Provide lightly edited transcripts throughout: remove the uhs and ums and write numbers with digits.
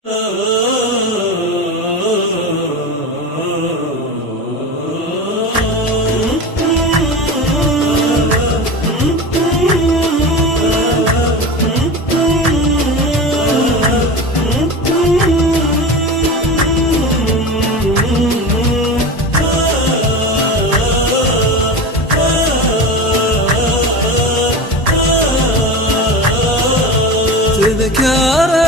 تذكار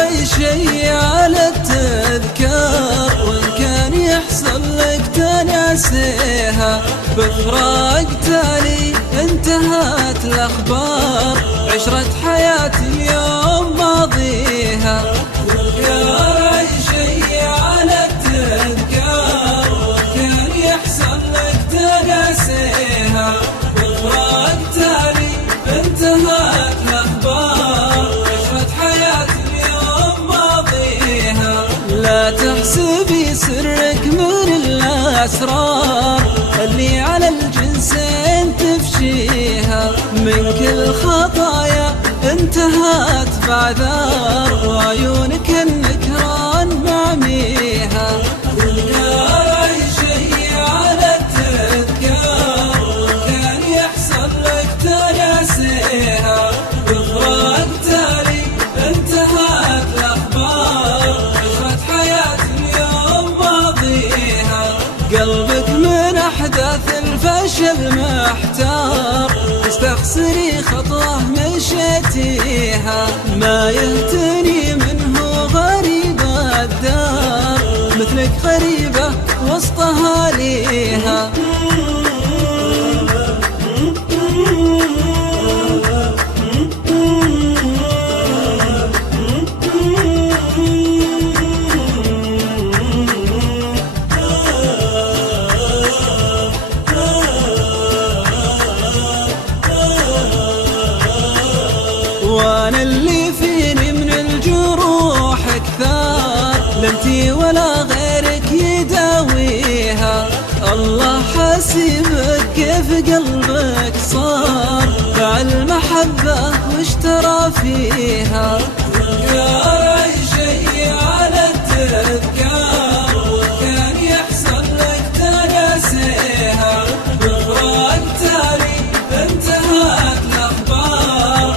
أي شي على التذكار، وإن كان يحصل لك تناسيها. بفراق تالي انتهت الأخبار، عشرة حياة اليوم ماضيها. تذكار أي شي على التذكار، وإن كان يحصل لك تناسيها. بفراق تالي انتهت الأخبار، لا تحسبي سرك من الأسرار اللي على الجنسين تفشيها. من كل خطايا انتهت بعذار، وعيونك النكران معميها. تذكار أي شي على التذكار، وكان يحصل لك تناسيها. بفراق تالي انتهت الأخبار، قلبك من أحداث الفشل محتار. تستخسري خطوة مشيتيها، ما يهتني منه غريب الدار، مثلك غريبة وسط أهاليها. وانا اللي فيني من الجروح كثار، لا انتي ولا غيرك يداويها. الله حاسبك كيف قلبك صار، باع المحبة واشترى فيها. تذكار أي شي على التذكار، وكان يحصل لك تناسيها. بفراق تالي انتهت الأخبار،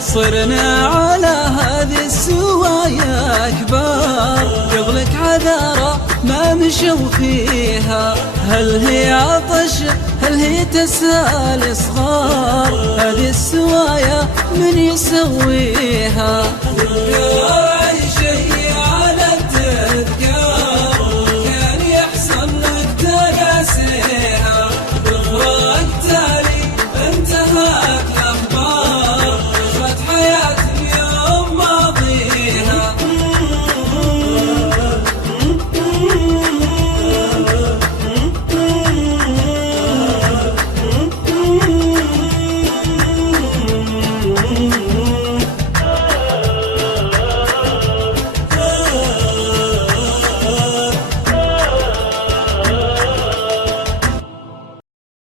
صرنا على هذه السوايا كبار. قبلك عذارى ما مشوا فيها، هل هي عطش هل هي تسال صغار. هذه السوايا من يسويها؟